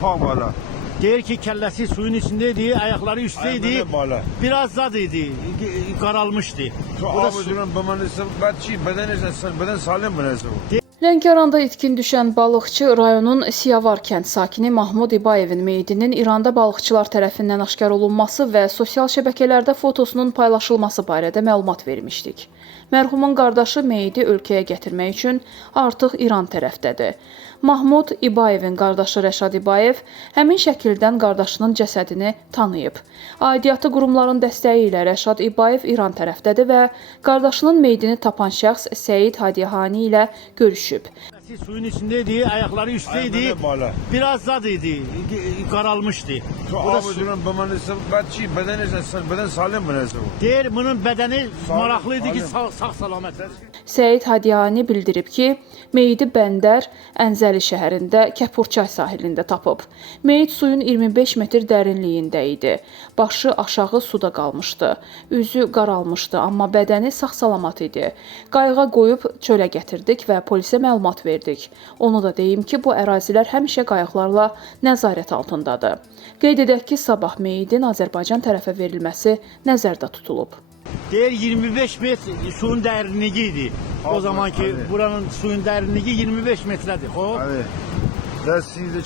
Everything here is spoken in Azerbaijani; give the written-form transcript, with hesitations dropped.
Havale. Deyir ki kellesi suyun içindeydi, ayakları üstteydi. Ayakları bağlı. Biraz zadıydı, karalmıştı. Şu O da avuzunun bamanısı, beden salim mi neyse bu? Lənkəranda itkin düşən balıqçı rayonun Siyavar kənd sakini Mahmud İbayevin meyidinin İranda balıqçılar tərəfindən aşkar olunması və sosial şəbəkələrdə fotosunun paylaşılması barədə məlumat vermişdik. Mərhumun qardaşı meyidi ölkəyə gətirmək üçün artıq İran tərəfdədir. Mahmud İbayevin qardaşı Rəşad İbayev həmin şəkildən qardaşının cəsədini tanıyıb. Aidiyyatı qurumların dəstəyi ilə Rəşad İbayev İran tərəfdədir və qardaşının meyidini tapan şəxs Səid Hadiyahani ilə görüşüb. Kellesi suyun içindeydi, ayakları üstteydi. Ayakları bağlı. Biraz zadıydı, karalmıştı. Şu O da avuzunun bamanısı, beden salim mi neyse bu? deyir bunun bedeni maraqlıydı ki salim. sağ salamet. Səid Hadiyani bildirib ki, meyidi Bəndər, Ənzəli şəhərində Kəpurçay sahilində tapıb. Meyid suyun 25 metr dərinliyində idi. Başı aşağı suda qalmışdı. Üzü qaralmışdı, amma bədəni sağ-salamat idi. Qayığa qoyub çölə gətirdik və polisə məlumat verdik. Onu da deyim ki, bu ərazilər həmişə qayıqlarla nəzarət altındadır. Qeyd edək ki, sabah meyidin Azərbaycan tərəfə verilməsi nəzərdə tutulub. Deyir 25 metr suyun derinliğiydi. O zamanki hadi. buranın suyun derinliği 25 metredir. Hadi. Ders sizde